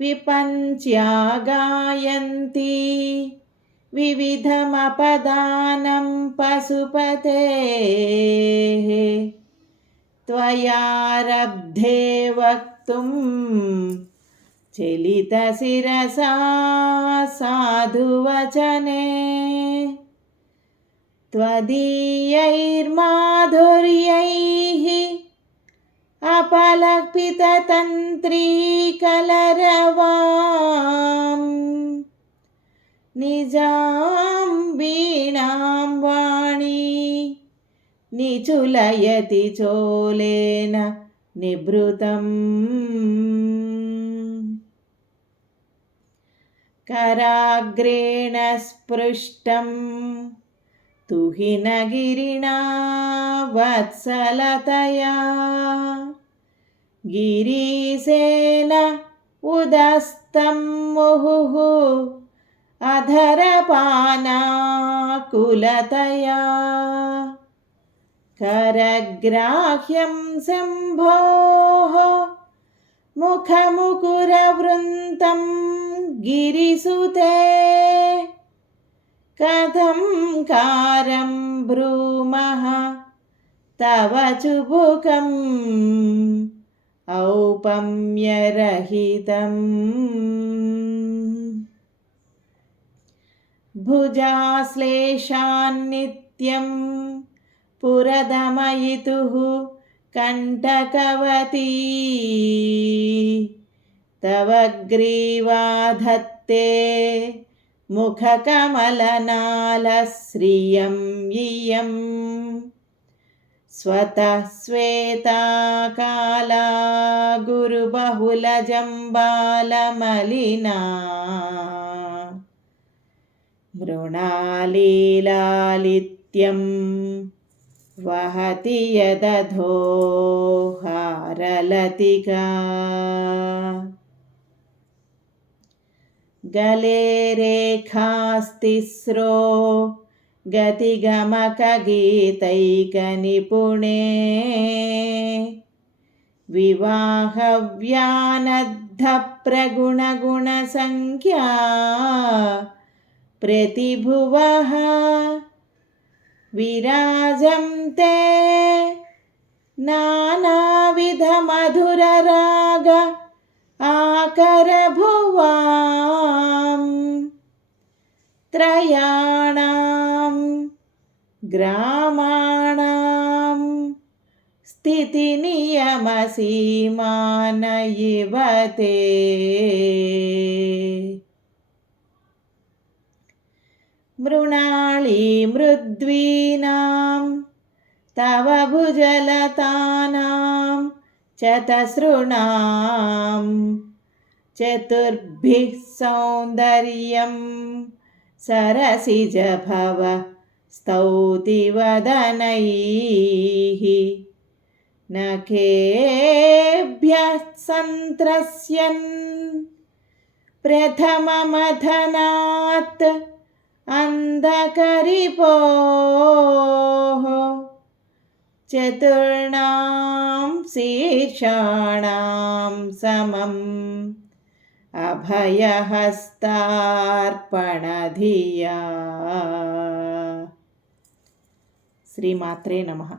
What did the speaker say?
विपञ्च्या गायन्ति विविधमपदानं पशुपतेः त्वयारब्धे वक्तुं चलितशिरसा साधुवचने त्वदीयैर्माधुर्यैः अपलपिततन्त्रीकलरवाम् निजां वीणां वाणी निचुलयति चोलेन निभृतम्। कराग्रेण स्पृष्टं तुहिनगिरिणा वत्सलतया गिरीशेन उदस्तं मुहुः अधरपानाकुलतया करग्राह्यं शम्भोः मुखमुकुरवृन्तं गिरिसुते। कथं कारं ब्रूमः तव चुबुकम् औपम्यरहितम्। भुजाश्लेषान्नित्यं पुरदमयितुः कण्टकवती तव ग्रीवाधत्ते मुखकमलनालश्रियं इयं स्वतः श्वेता काला गुरुबहुलजम्बालमलिना मृणालीलालित्यं वहति यदधो हारलतिका। गले रेखास्तिस्रो गतिगमकगीतैकनिपुणे। विवाहव्यानद्धप्रगुणगुणसङ्ख्या प्रतिभुवः विराजं ते नानाविधमधुरराग त्रयाणां ग्रामाणां स्थितिनियमसीमान मृणाळीमृद्वीनां तव भुजलतानां चतसृणां चतुर्भिः सौन्दर्यं सरसिजभव स्तौतिवदनैः। नखेभ्यः सन्त्रस्यन् प्रथममथनात् अन्धकरिपोः चतुर्णां शीर्षाणां समम् अभयहस्तार्पणधिया श्रीमात्रे नमः